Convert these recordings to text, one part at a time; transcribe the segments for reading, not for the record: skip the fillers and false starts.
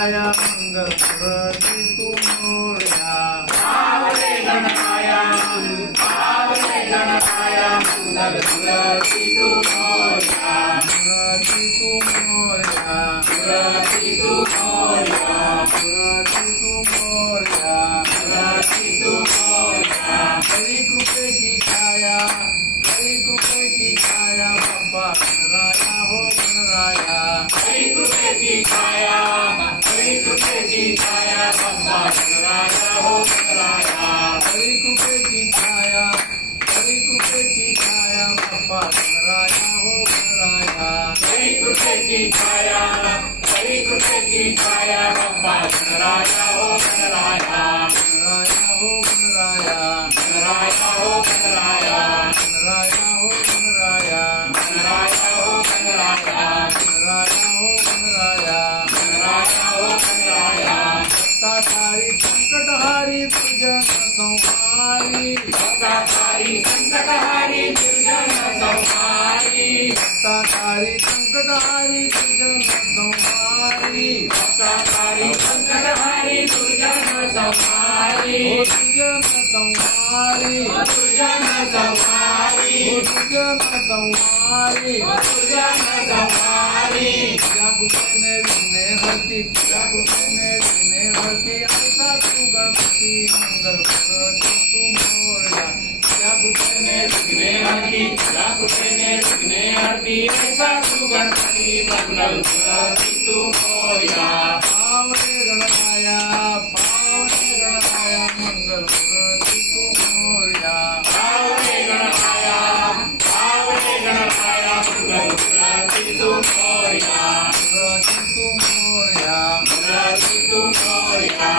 गणराया मंगल मूर्ति तू मोरया। आवरे गणराया मंगल मूर्ति तू मोरया। मूर्ति तू मोरया। मूर्ति तू मोरया। मूर्ति तू मोरया। मूर्ति तू मोरया। हरि कृपेची छाया, हरि कृपेची छाया बाप्पा गणराया हो गणराया। हरि कृपेची छाया, हरि कृपेची छाया बाप्पा गणराया हो गणराया। हरि कृपेची छाया, हरि कृपेची छाया बाप्पा गणराया हो गणराया। हरि कृपेची छाया, हरि कृपेची छाया बाप्पा गणराया हो गणराया। गणराया हो गणराया। गणराया हो गणराया। गणराया हो गणराया। गणराया हो गणराया। गणराया हो गणराया। गणराया हो गणराया। सत्ताधारी संकटहारी दुर्जन संहारी। सत्ताधारी संकटहारी दुर्जन संहारी। सत्ताधारी संकटहारी दुर्जन संहारी। सत्ताधारी संकटहारी दुर्जन संहारी। ओ दुर्जन संहारी। दुर्जन संहारी। ओ दुर्जन संहारी। दुर्जन संहारी। जागृतेने विघ्ने हरती, जागृतेने विघ्ने हरती ऐसा तू गणपती मंगल मूर्ति तू मोरया। जागृतेने विघ्ने हरती, जागृतेने विघ्ने हरती ऐसा तू गणपती मंगल मूर्ति तू मोरया। पावने गणराया, पावने गणराया मंगल मूर्ति तू मोरया। आवरे गणराया, आवरे गणराया मंगल मूर्ति तू मोरया। मूर्ति तू मोरया। मूर्ति तू मोरया।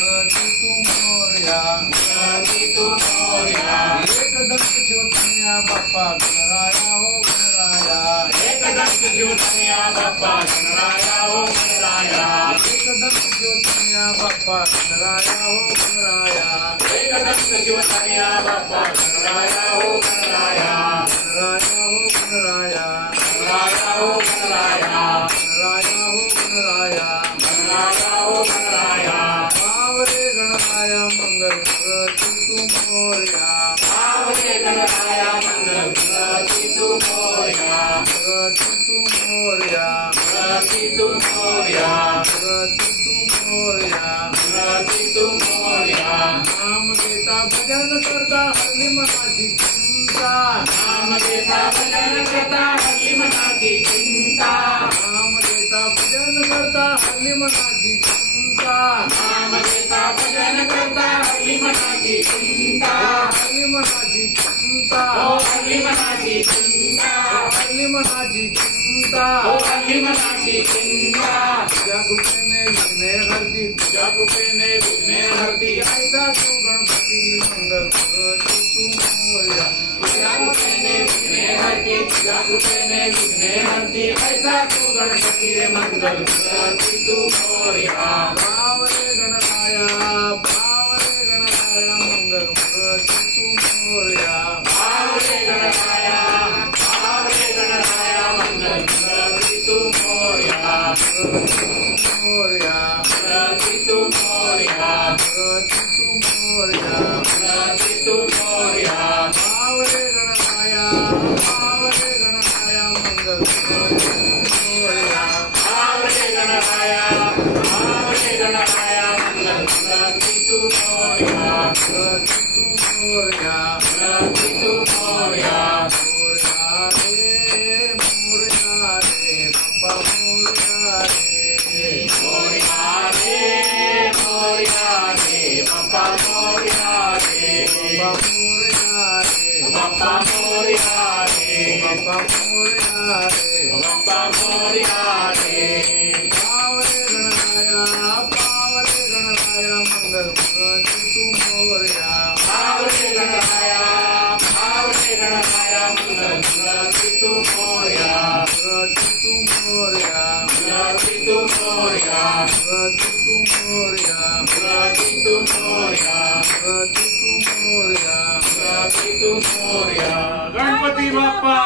मूर्ति तू मोरया। मूर्ति तू मोरया। एकदंत ज्योतिया बाप्पा गणराया हो गणराया। एकदंत ज्योतिया बाप्पा गणराया हो गणराया। एकदंत ज्योतिया बाप्पा गणराया हो गणराया। एकदंत ज्योतिया बाप्पा गणराया हो गणराया। गणराया हो गणराया। गणराया हो गणराया। गणराया हो गणराया। गणराया हो गणराया। पावरे गणराया मंगल मूर्ति तू मोरया। आवरे गणराया मंगल मूर्ति तू मोरया। मूर्ति तू मोरया। मूर्ति तू मोरया। मूर्ति तू मोरया। मूर्ति तू मोरया। नाम घेता भजन करता हरली मनाची चिंता। नाम घेता भजन करता हरली मनाची चिंता। नाम घेता भजन करता हरली मनाची चिंता। नाम घेता भजन करता हरली मनाची चिंता। हरली मनाची चिंता। ओ हरली मनाची चिंता। हरली मनाची चिंता। ओ हरली मनाची चिंता। जागृतेने विघ्ने हरती, जागृतेने विघ्ने हरती ऐसा तू गणपती मंगल मूर्ति तू मोरया। जागृतेने विघ्ने हरती, जागृतेने विघ्ने हरती ऐसा तू गणपती मंगल मूर्ति तू मोरया। पावरे गणराया, पावरे गणराया मंगल मूर्ति तू मोरया। आवरे गणराया, आवरे गणराया मंगल मूर्ति तू मोरया। मूर्ति तू मोरया। मूर्ति तू मोरया। मूर्ति तू मोरया। मूर्ति तू मोरया। पावरे गणराया, पावरे गणराया मंगल मूर्ति तू मोरया। आवरे गणराया, आवरे गणराया मंगल मूर्ति तू मोरया। मूर्ति तू मोरया। मूर्ति तू मोरया। मोरया रे बाप्पा मोरया रे। मोरया रे, मोरया रे बाप्पा मोरया रे। बाप्पा मोरया रे। बाप्पा मोरया रे। बाप्पा मोरया रे। बाप्पा मोरया रे। पावरे गणराया, पावरे गणराया मंगल मूर्ति तू मोरया। आवरे गणराया, आवरे गणराया मंगल मूर्ति तू मोरया। मूर्ति तू मोरया। मूर्ति तू मोरया। मूर्ति तू मोरया। मूर्ति तू मोरया। मूर्ति तू मोरया। मूर्ति तू मोरया। गणपती बाप्पा